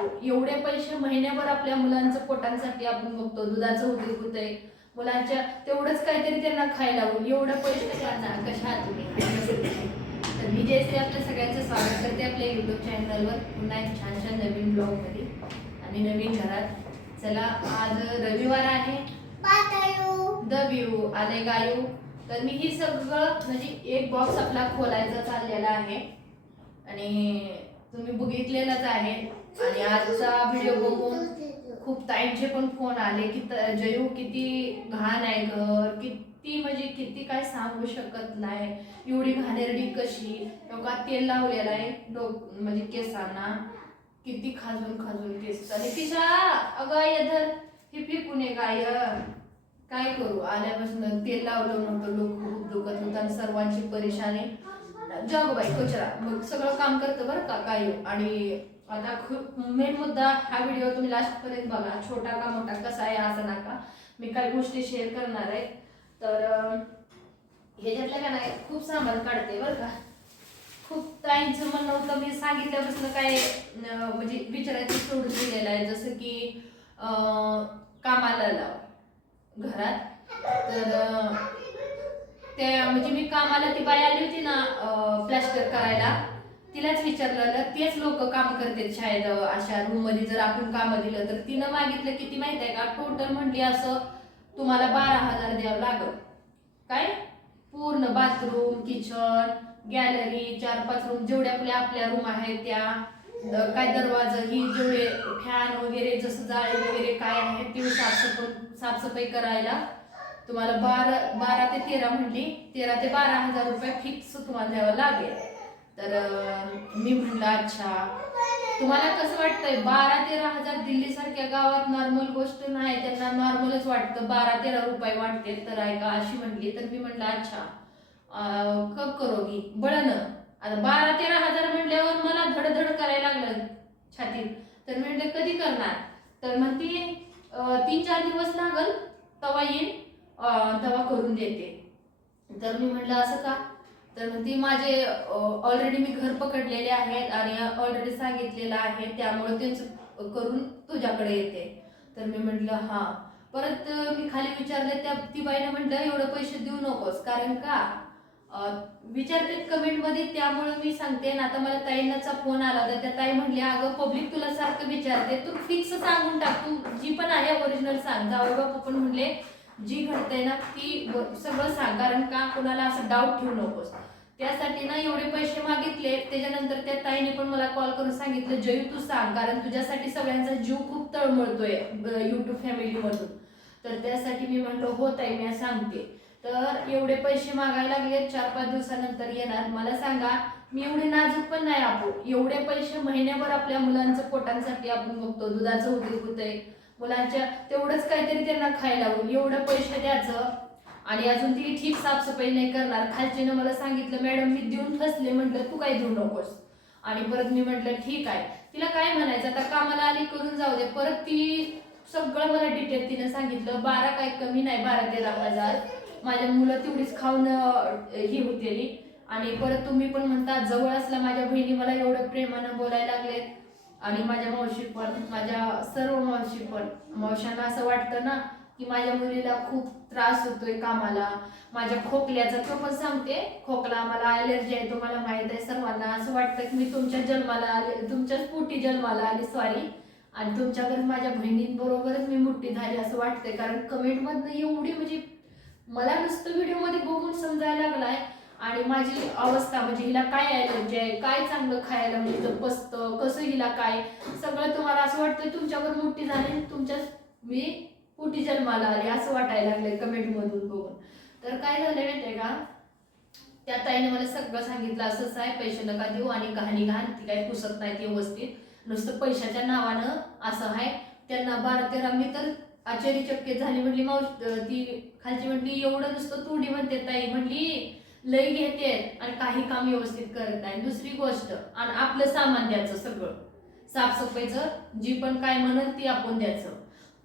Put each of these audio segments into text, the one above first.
आपण एवढे पैसे महिन्याभर आपल्या मुलांचं पोटांसाठी आपण बघतो. दुधाचं होते आहे मुलांच्या तेवढंच काहीतरी त्यांना खायला होईल. एवढं पैसे त्यांना कशा तुम्ही तर मी जयश्री आपल्या सगळ्यांचं स्वागत करते आपल्या युट्यूब चॅनलवर पुन्हा एक छान छान नवीन ब्लॉगमध्ये आणि नवीन घरात. चला आज रविवार आहे. द व्यू आले गायू. तर मी ही सगळं म्हणजे एक बॉक्स आपला खोलायचा चाललेला आहे. आणि तुम्ही बघितलेलंच आहे. आणि आजचा व्हिडिओ बघून खूप ताईंचे पण फोन आले की जयू किती घाण आहे घर किती म्हणजे किती काय सांगू शकत नाही. एवढी घाणेरडी कशी? लोका तेल लावलेला आहे डोक म्हणजे केसांना. किती खाजून खाजून केस. आणि तिच्या अगं यधर हे फेकून ये गाय काय करू? आल्यापासून तेल लावलं नव्हतं डोकं खूप दुखत होतं आणि सर्वांची परेशानी. जागो बाई कचरा. मग सगळं काम करतं बरं का काय आणि आता खूप मेन मुद्दा हा व्हिडिओ तुम्ही लास्टपर्यंत बघा. छोटा का मोठा कसा आहे असं नका. मी काही गोष्टी शेअर करणार आहे. तर ह्याच्यातल्या का नाही खूप सामान काढते बरं का. खूप ताईंचं म्हणणं होतं मी सांगितल्यापासून काय म्हणजे विचारायचं सोडून दिलेलं आहे. जसं की कामाला लाव. घरात. तर ते त्या म्हणजे मी कामाला ती बाई आली होती ना प्लॅस्टर करायला. तिलाच विचारलं तेच लोक काम करतात शाळेत अशा रूममध्ये जर आपण काम दिलं. तर तिनं मागितलं किती माहीत आहे का टोटल म्हणली असं तुम्हाला बारा हजार द्यावं लागल. काय? पूर्ण बाथरूम किचन गॅलरी चार पाच रूम जेवढ्या आपल्या आपल्या रूम आहेत त्या. काय दरवाजा ही जेवढे फॅन वगैरे जसं जाळे वगैरे काय आहे ते साफसफाई साफसफाई करायला. तुम्हाला बारा बारा ते तेरा म्हणली. तेरा ते बारा हजार रुपये फिक्स तुम्हाला द्यावं लागेल. तर मी म्हणलं अच्छा. तुम्हाला कसं वाटतंय? बारा तेरा हजार दिल्लीसारख्या गावात नॉर्मल गोष्ट नाही. त्यांना नॉर्मलच वाटतं. बारा तेरा रुपये वाटते तर ऐका अशी म्हणली. तर मी म्हणलं अच्छा. कब करोगी? बळन. आता बारा तेरा हजार म्हणल्यावर मला धडधड करायला लागलं छातीत. तर मी म्हटलं कधी करणार? तर म्हणते तीन चार दिवस लागल. तवा येईल दवा करून देते. तर मी म्हटलं असं का? तर ती माझे ऑलरेडी मी घर पकडलेले आहेत आणि ऑलरेडी सांगितलेलं आहे त्यामुळे तेच करून तुझ्याकडे येते. तर मी म्हटलं हा. परत मी खाली विचारले त्या ती बाईने म्हटलं एवढं पैसे देऊ नकोस कारण का? विचारते कमेंटमध्ये त्यामुळे मी सांगते ना आता मला ताईंनाचा फोन आला तर त्या ताई म्हणले अगं पब्लिक तुला सारखं विचारते तू फिक्स सांगून टाक तू जी पण आहे ओरिजिनल सांग. जावई बापू पण म्हणले जी घडते ना ती सगळं सांग. कारण का कुणाला असं डाऊट ठेवू नकोस. त्यासाठी ना एवढे पैसे मागितले त्याच्यानंतर त्या ताईने पण मला कॉल करून सांगितलं जयू तू सांग. कारण तुझ्यासाठी सगळ्यांचा जीव खूप तळमळतोय युट्यूब फॅमिलीमधून तर त्यासाठी मी म्हणलो हो ताई मी सांगते. तर एवढे पैसे मागायला लागले चार पाच दिवसानंतर येणार. मला सांगा मी एवढे नाजूक पण नाही आपो एवढे पैसे महिन्याभर आपल्या मुलांचं पोटांसाठी आपण बघतो दुधाचं होते होतंय मुलांच्या तेवढंच काहीतरी त्यांना खायला होईल एवढं पैसे द्यायचं. आणि अजून ती ठीक साफसफाई नाही करणार. खालचीनं मला सांगितलं मॅडम मी देऊन फसले. म्हटलं तू काय देऊ नकोस. आणि परत मी म्हटलं ठीक आहे. तिला काय म्हणायचं? आता कामाला आली करून जाऊ दे. परत ती सगळं मला डिटेल तिनं सांगितलं. बारा काय कमी नाही बारा तेरा हजार. माझ्या मुलं तेवढीच खाऊन ही होतेली. आणि परत तुम्ही पण म्हणता जवळ असला माझ्या बहिणी मला एवढं प्रेमानं बोलायला लागलेत. आणि माझ्या मावशी पण माझ्या सर्व मावशी पण मावशांना असं वाटतं ना की माझ्या मुलीला खूप त्रास होतोय कामाला. माझ्या खोकल्याचा तो पण सांगते खोकला मला ॲलर्जी आहे तुम्हाला माहीत आहे सर्वांना. असं वाटतं की मी तुमच्या जन्माला आले तुमच्याच पोटी जन्माला आली सॉरी आणि तुमच्याकडे माझ्या बहिणींबरोबरच मी मोठी झाली असं वाटतंय. कारण कमेंटमधनं एवढी म्हणजे मला नुसतं व्हिडिओमध्ये बघून समजायला लागलाय. आणि माझी अवस्था म्हणजे हिला काय ॲलर्जी आहे म्हणजे काय चांगलं खायला मिळतं बसतं कसं हिला काय? सगळं तुम्हाला असं वाटतं तुमच्यावर मोठी झाली तुमच्या मी पोटी जन्माला आले असं वाटायला लागलंय कमेंटमधून बघून. तर काय झालं माहिती का? त्या ताईने मला सगळं सांगितलं असंच आहे पैसे नका देऊ आणि घाणी घाण ती काही पुसत नाहीत व्यवस्थित. नुसतं पैशाच्या नावानं असं आहे. त्यांना बारा तेरा मी तर आश्चर्यचकित झाली म्हणली मावश ती खालची म्हणली एवढं नुसतं तोडी म्हणते ताई म्हणली लय घेते आणि काही काम व्यवस्थित करत नाही. दुसरी गोष्ट आणि आपलं सामान द्यायचं सगळं. साफसफाईचं जी पण काय म्हणत ती आपण द्यायचं.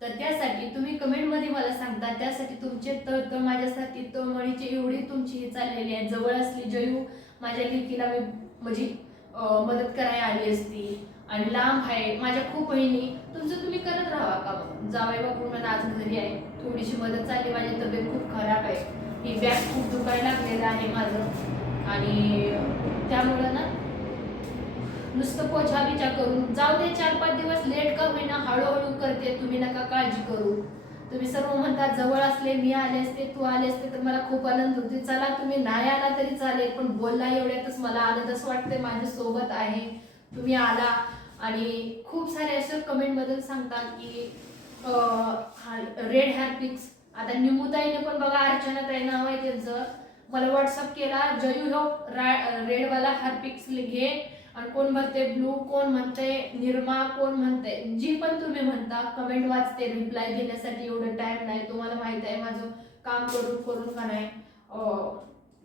तर त्यासाठी तुम्ही कमेंटमध्ये मला सांगता त्यासाठी तुमचे तर माझ्यासाठी तळमळीची एवढी तुमची ही चाललेली आहे. जवळ असली जयू माझ्या लेकीला मी म्हणजे मदत करायला आली असती. आणि लांब आहे माझ्या खूप बहिणी तुमचं तुम्ही करत राहा का जावई बापू मला आज घरी आहे. थोडीशी मदत चालली माझी तब्येत खूप खराब आहे. ही बॅग खूप दुखायला लागलेलं आहे माझं. आणि त्यामुळं ना नुसतं पोछा बिछा करून जाऊ दे चार पाच दिवस लेट का होईना हळूहळू करते तुम्ही नका काळजी करू. तुम्ही सर्व म्हणतात जवळ असले मी आले असते तू आले असते तर मला खूप आनंद होते. चला तुम्ही नाही आला तरी चालेल पण बोलला एवढ्यातच मला आनंद असं वाटते माझ्या सोबत आहे. तुम्ही आला. आणि खूप सारे असे कमेंटबद्दल सांगतात की रेड हॅर पिक्स आता निमुताईने पण बघा अर्चना ताई नाव आहे त्यांचं. मला व्हॉट्सअप केला जयू हो रेडवाला हार्पिक्स घे. आणि कोण म्हणते ब्लू कोण म्हणते निर्मा कोण म्हणते जी पण तुम्ही म्हणता कमेंट वाचते रिप्लाय देण्यासाठी एवढं टाइम नाही. तुम्हाला माहीत आहे माझं काम करून करून का नाही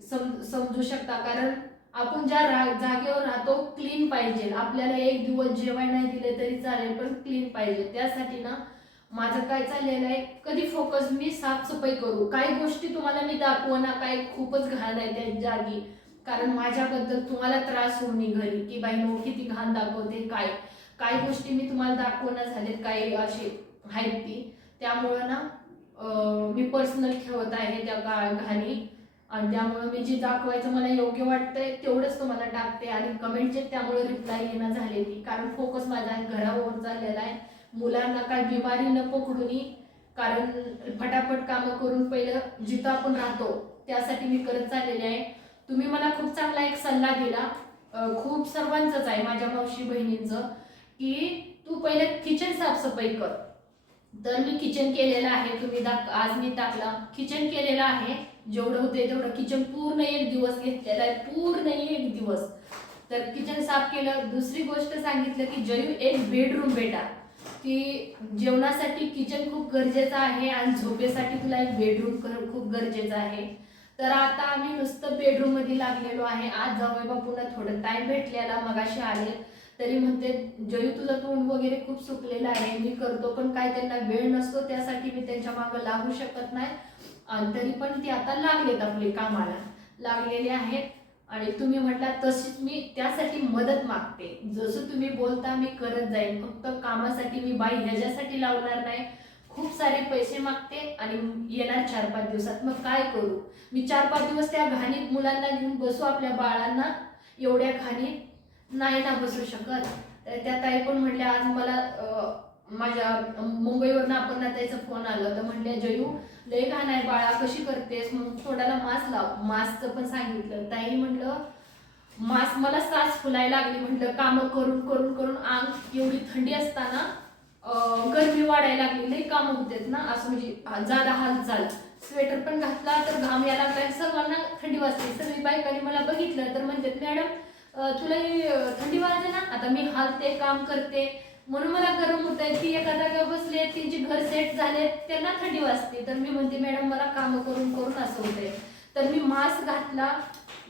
सम समजू शकता. कारण आपण ज्या रा जागेवर राहतो क्लीन पाहिजे. आपल्याला एक दिवस जेवण नाही दिले तरी चालेल पण क्लीन पाहिजे. त्यासाठी ना माझं काय चाललेलं आहे? कधी फोकस मी साफसफाई करू? काही गोष्टी तुम्हाला मी दाखवणार काही खूपच घाण आहे त्या जागी. कारण माझ्याबद्दल तुम्हाला त्रास होऊन नये घरी की बाई नो किती घाण दाखवते काय? काही गोष्टी मी तुम्हाला दाखवणार झालेत काही असे आहेत ती. त्यामुळं ना मी पर्सनल ठेवत आहे त्या गा घाणी. आणि त्यामुळं मी जे दाखवायचं मला योग्य वाटतंय तेवढंच तुम्हाला टाकते. आणि कमेंटचे त्यामुळे रिप्लाय येणं झालेली. कारण फोकस माझा घरावर चाललेला आहे. मुलांना काय बिमारी न पकडून कारण फटाफट कामं करून पहिलं जिथं आपण राहतो त्यासाठी मी करत चाललेले आहे. तुम्ही मला खूप चांगला एक सल्ला दिला. खूप सर्वांचंच आहे माझ्या मावशी बहिणींचं की तू पहिले किचन साफसफाई कर. तर मी किचन केलेलं आहे तुम्ही दाख आज मी टाकला. किचन केलेलं आहे जेवढं होते तेवढं. किचन पूर्ण एक दिवस घेतलेला आहे पूर्ण एक दिवस. तर किचन साफ केलं. दुसरी गोष्ट सांगितलं की जयू एक बेडरूम बेटा. की जेवणासाठी किचन खूप गरजेचं आहे आणि झोपेसाठी तुला एक बेडरूम खूप गरजेचं आहे. तर आता आम्ही नुसतं बेडरूममध्ये लागलेलो आहे. आज जाऊया बापूला थोडं टाइम भेटलेला मगाशी आले. तरी म्हणते जयू तुझं तोंड वगैरे खूप सुकलेलं आहे. मी करतो पण काय त्यांना वेळ नसतो त्यासाठी मी त्यांच्या मागं लागू शकत नाही. आणि तरी पण ते आता लागलेत आपले कामाला. लागलेले आहेत. आणि तुम्ही म्हटला तशीच मी त्यासाठी मदत मागते. जसं तुम्ही बोलता मी करत जाईन. फक्त कामासाठी मी बाई ह्याच्यासाठी लावणार नाही. खूप सारे पैसे मागते आणि येणार चार पाच दिवसात. मग काय करू? मी चार पाच दिवस त्या घाणीत मुलांना घेऊन बसू आपल्या बाळांना. एवढ्या घाणीत नाही ना बसू शकत. तर त्या ताई पण म्हटल्या आज मला माझ्या मुंबईवरनं आपण त्याचा फोन आला तर म्हणले जयू लय घाण आहे बाळा कशी करतेस? मग तोंडाला मास्क लाव मास्कचं पण सांगितलं. ताई म्हटलं मास्क मला सास फुलायला लागली. म्हटलं कामं करून करून करून अंग एवढी थंडी असताना गर्मी वाढायला लागली. लई कामं होतेत ना. असं म्हणजे जादा हालचाल. स्वेटर पण घातला तर घाम यायला लागला. सर्वांना थंडी वाजते. सगळी बायकांनी मला बघितलं तर म्हणतात मॅडम तुला थंडी वाजते ना? आता मी हालते काम करते. म्हणून मला गरम होत आहे. ती एका जागा बसले त्यांचे घर सेट झाले. त्यांना थंडी वाजते. तर मी म्हणते मॅडम मला कामं करून करून असं होतंय. तर मी मास्क घातला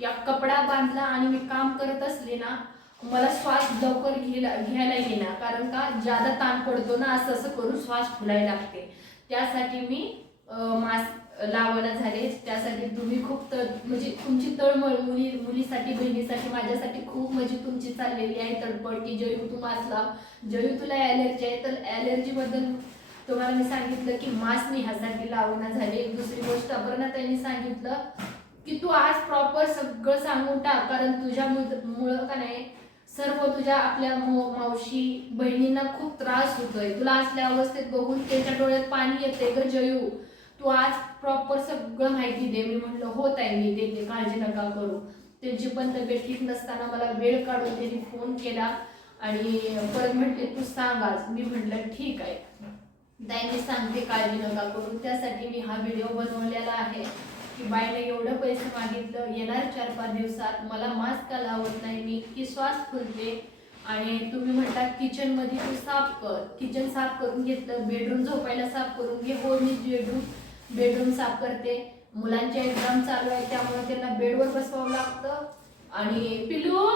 या कपडा बांधला आणि मी काम करत असले ना मला श्वास लवकर घ्यायला घ्यायला येणार कारण का? ज्यादा ताण पडतो ना असं असं करून श्वास फुलायला लागते. त्यासाठी मी मास्क लावायला झाले. त्यासाठी तुम्ही खूप तळ म्हणजे तुमची तळमळ मुली मुलीसाठी बहिणीसाठी माझ्यासाठी खूप म्हणजे तुमची चाललेली आहे तडपड की जयू तू मास्क लाव जयू तुला ॲलर्जी आहे तर ॲलर्जीबद्दल तुम्हाला मी सांगितलं की मास्क मी ह्यासाठी लावणं झाले. दुसरी गोष्ट अपर्णा त्यांनी सांगितलं की तू आज प्रॉपर सगळं सांगून टाक कारण तुझ्या मुळ- का नाही सर्व तुझ्या आपल्या मावशी बहिणींना खूप त्रास होतोय. तुला असल्या अवस्थेत बघून त्यांच्या डोळ्यात पाणी येते ग जयू. तू आज प्रॉपर सगळं माहिती दे. मी म्हटलं होत आहे मी देते काळजी नका करू. त्यांची पण तब्येत ठीक नसताना मला वेळ काढून त्यांनी फोन केला आणि परत म्हटले तू सांग आज. मी म्हटलं ठीक आहे. ताईने सांगते काळजी नका करू. त्यासाठी मी हा व्हिडिओ बनवलेला आहे की बाईने एवढं पैसे मागितलं येणार चार पाच दिवसात. मला मास्क का लावत नाही? मी इतकी श्वास फुलते. आणि तुम्ही म्हणता किचनमध्ये तू साफ कर. किचन साफ करून घेतलं बेडरूम झोपायला साफ करून घे. हो मी बेडरूम बेडरूम साफ करते. मुलांचे एक्झाम चालू आहे त्यामुळे त्यांना बेडवर बसवावं लागतं. आणि पिलू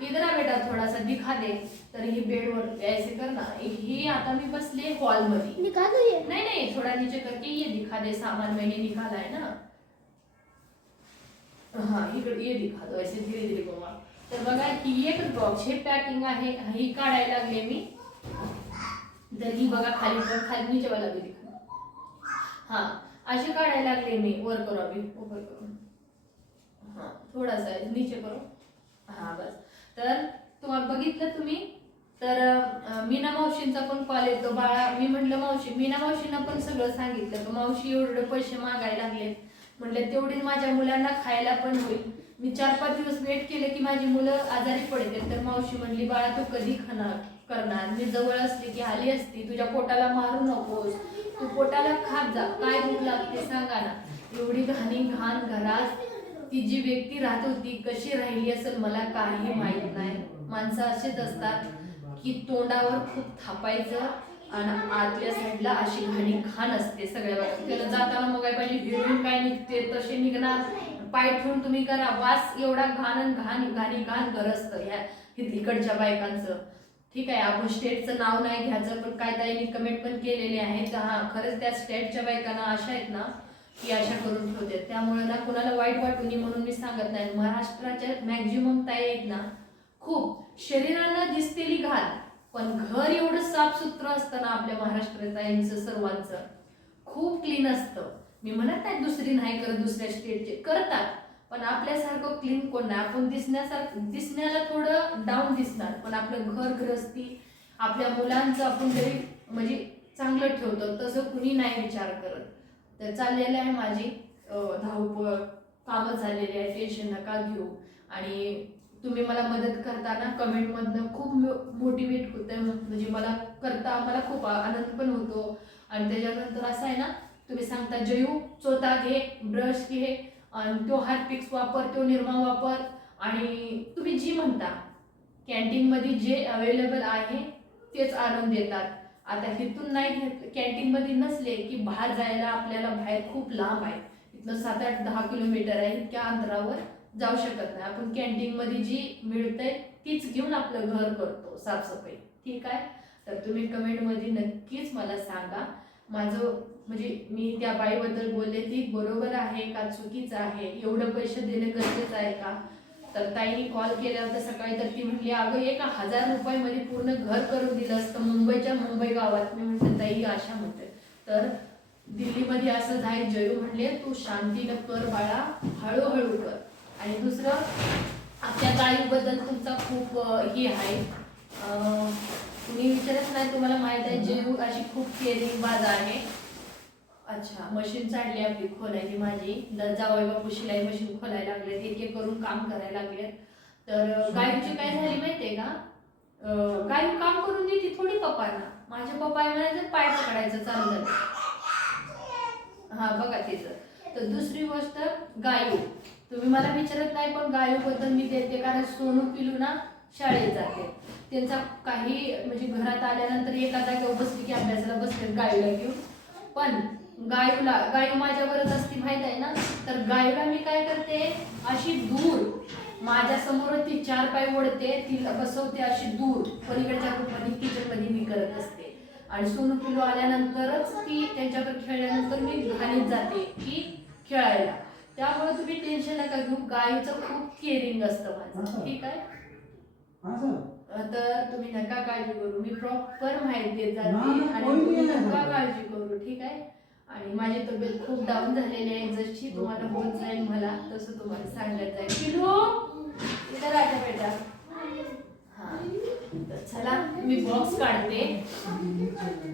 इधर बेटा थोडासा दिखा दे. तर ही बेडवर ऐसे कर ना ही आता मी बसले हॉलमध्ये निकाल दो ये. नहीं नहीं थोड़ा नीचे करके ये दिखा दे सामान मैंने निकाला है ना. हाँ इकडे ये दिखा दो ऐसे धीरे धीरे घुमा तर बघा ही एकच बॉक्स हे पॅकिंग आहे ही काढायला लागले मी. तर ही बघा खाली खाली नीचे वाला गेली हा अशी काढायला लागले मी वर करू अभि वर करू हा थोडासा आहे, नीचे करू. हा बस. तर तुम्हाला बघितलं तुम्ही? तर मीना मावशींचा पण कॉल येतो. बाळा मी म्हटलं मावशी मीना मावशींना पण सगळं सांगितलं की? मावशी एवढे पैसे मागायला लागले. म्हटलं तेवढी माझ्या मुलांना खायला पण होईल. मी चार पाच दिवस वेट केले की माझी मुलं आजारी पडतील. तर मावशी म्हणली बाळा तू कधी खाणार? करणार. मी जवळ असली की आली असती तुझ्या पोटाला मारू नकोस. तू पोटाला खात जा. काय भूक लागते सांगा ना. एवढी घाणी घाण घरात ती जी व्यक्ती राहत होती कशी राहिली असेल मला काही माहीत नाही. माणसं असेच असतात की तोंडावर खूप थापायचं आणि आतल्या साईडला अशी घाणी घाण असते सगळ्या बाबतीत त्याला जाताना मग काय पाहिजे हिरोईन काय निघते तसे निघणार. पाय ठेवून तुम्ही करा. वास एवढा घाण घाण घाणी घाण गरजतं ह्या इकडच्या बायकांचं. ठीक आहे आपण स्टेटचं नाव नाही घ्यायचं पण काय ताईंनी कमेंट पण केलेले आहेत. हा खरंच त्या स्टेटच्या बायकांना अशा आहेत ना की अशा करून ठेवतात त्यामुळे ना कुणाला वाईट वाटू नये म्हणून मी सांगत नाही. महाराष्ट्राच्या मॅक्झिमम ताई आहेत ना खूप शरीराला दिसतेली घाल पण घर एवढं साफसुथरं असतं ना आपल्या महाराष्ट्र ताईंचं सर्वांचं. खूप क्लीन असतं. मी म्हणत नाही दुसरी नाही करत दुसऱ्या स्टेटचे करतात. पण आपल्यासारखं क्लीन कोण नाही. आपण दिसण्यासारखं दिसण्याला थोडं डाऊन दिसणार. पण आपलं घर ग्रस्ती आपल्या मुलांचं आपण जरी म्हणजे चांगलं ठेवतो तसं कुणी नाही विचार करत. तर चाललेलं आहे माझी धावपळ. कामं झालेली आहे. टेन्शन नका घेऊ. आणि तुम्ही मला मदत करताना कमेंटमधनं खूप मोटिवेट होतं म्हणजे मला करता मला खूप आनंद पण होतो. आणि त्याच्यानंतर असं आहे ना तुम्ही सांगता जयू चोता घे ब्रश घे. तो हात पिक्स वापर तो निरमा वापर आणि तुम्ही जी म्हणता कॅन्टीनमध्ये जे अवेलेबल आहे तेच आणून देतात. आता तिथून नाही घेत कॅन्टीनमध्ये नसले की बाहेर जायला आपल्याला बाहेर खूप लांब आहे. इथलं सात आठ दहा किलोमीटर आहे इतक्या अंतरावर जाऊ शकत नाही. आपण कॅन्टीनमध्ये जी मिळते तीच घेऊन आपलं घर करतो साफसफाई. ठीक आहे? तर तुम्ही कमेंटमध्ये नक्कीच मला सांगा. माझं म्हणजे मी त्या बाईबद्दल बोलले ती बरोबर आहे का? चुकीचं आहे? एवढं पैसे देणं गरजेचं आहे का? तर ताईने कॉल केला होता सकाळी तर ती म्हटली अगं एका हजार रुपयामध्ये पूर्ण घर करून दिलं असतं मुंबईच्या मुंबई गावात. मी म्हटलं ताई अशा म्हणते तर दिल्लीमध्ये असं झालं जयू म्हणले तू शांतीनं कर बाळा हळूहळू कर. आणि दुसरं आपल्या ताईबद्दल तुमचा खूप हे आहे. तुम्ही विचारत नाही तुम्हाला माहीत आहे जयू अशी खूप केअरिंग बाज आहे. अच्छा मशीन चालली आपली खोलायची माझी. जावई बापू शिलाई मशीन खोलायला लागलेत एक एक करून काम करायला लागलेत. तर अं, गायूची काय झाली माहितीये का? गायू काम करून देते थोडी पप्पांना. माझ्या पप्पा म्हणायचं पाय पकडायचं चाललं हा बघा तिचं. तर दुसरी गोष्ट गायू. तुम्ही मला विचारत नाही पण गायूबद्दल मी देते कारण सोनू पिलू ना शाळेत जाते. त्यांचा काही म्हणजे घरात आल्यानंतर एका जागेवर बसली की अभ्यासाला बसले गायूला घेऊन. पण गायूला गायू माझ्यावरच असती माहीत आहे ना? तर गायूला मी काय करते? अशी दूर माझ्यासमोर ती चार पाय ओढते तिला बसवते अशी दूर. पलीकडच्या रूपाने किचनमध्ये मी करत असते. आणि सोनू पिलू आल्यानंतरच ती त्यांच्याकडे खेळल्यानंतर मी घालीत जाते की खेळायला. त्यामुळे तुम्ही टेन्शन नका घेऊ गायीचं खूप केअरिंग असतं माझं. ठीक आहे? तर तुम्ही नका काळजी करू मी प्रॉपर माहिती देत जाते आणि तुम्ही नका. काळजी करू ठीक आहे? आणि माझी तब्येत खूप डाऊन झालेली आहे. जशी तुम्हाला होत जाईल मला तसं तुम्हाला सांगायचं जाईल. किलो इथं राजा बेटा. हा. चला मी बॉक्स काढते.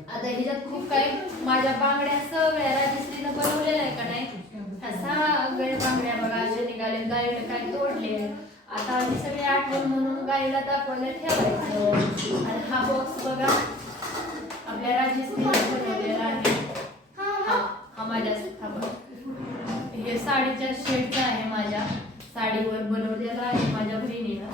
आता ह्याच्यात खूप काही माझ्या बांगड्या सगळ्या राजश्रीनं बनवलेल्या आहे का नाही? ह्या सगळ्या बांगड्या बघा अशा निघाले गाईला काय तोडले. आता आम्ही सगळे आठवण म्हणून गाईला दाखवायला ठेवायचं. आणि हा बॉक्स बघा आपल्या राजश्रीनं बनवलेला आहे. माझ्या हा हे साडीच्या शेडचा आहे माझ्या. साडीवर बनवलेला आहे माझ्या बहिणीनं.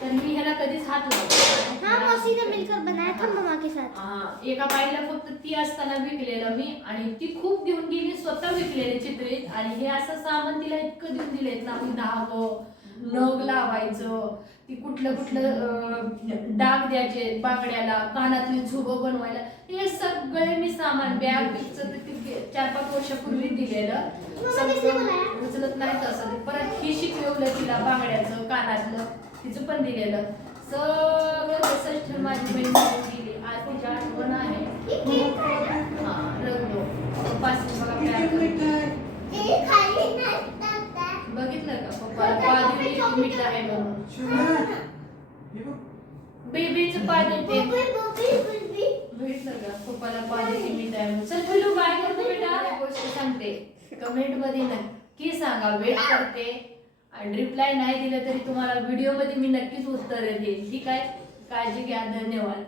तर मी ह्याला कधीच हात लावला हाँ नाही. मौसी ने मिलकर बनाया था मम्मा के साथ हा, एका बाईला फक्त ती असताना विकलेलं मी आणि ती खूप घेऊन गेली स्वतः विकलेले चित्रित. आणि हे असं सामान तिला इतकं देऊन दिलेत ना मी धावं नग लावायचं ती कुठलं कुठलं डाग द्यायचे बांगड्याला कानातली झुबं बनवायला हे सगळे मी सामान बॅग चार पाच वर्षापूर्वी दिलेलं? उचलत नाही तसं. परत हे शिकवलं तिला बांगड्याचं कानातलं तिचं पण दिलेलं. सगळं माझी बहीण गेली आज तिची आठवण आहे हा रडलो पप्पाची बघा प्यार करते. बघितलं का पप्पाला मीठ आहे म्हणून बेबीचं पाद येते भेटलं का? पप्पाला पादरी मीठ आहे म्हणून चल पिलू काय करतो बेटा. एक गोष्ट सांगते. कमेंटमध्ये नक्की सांगा. वेट करते. आणि रिप्लाय नाही दिलं तरी तुम्हाला व्हिडिओमध्ये मी नक्कीच उत्तर देईल ठीक आहे? काळजी घ्या. धन्यवाद.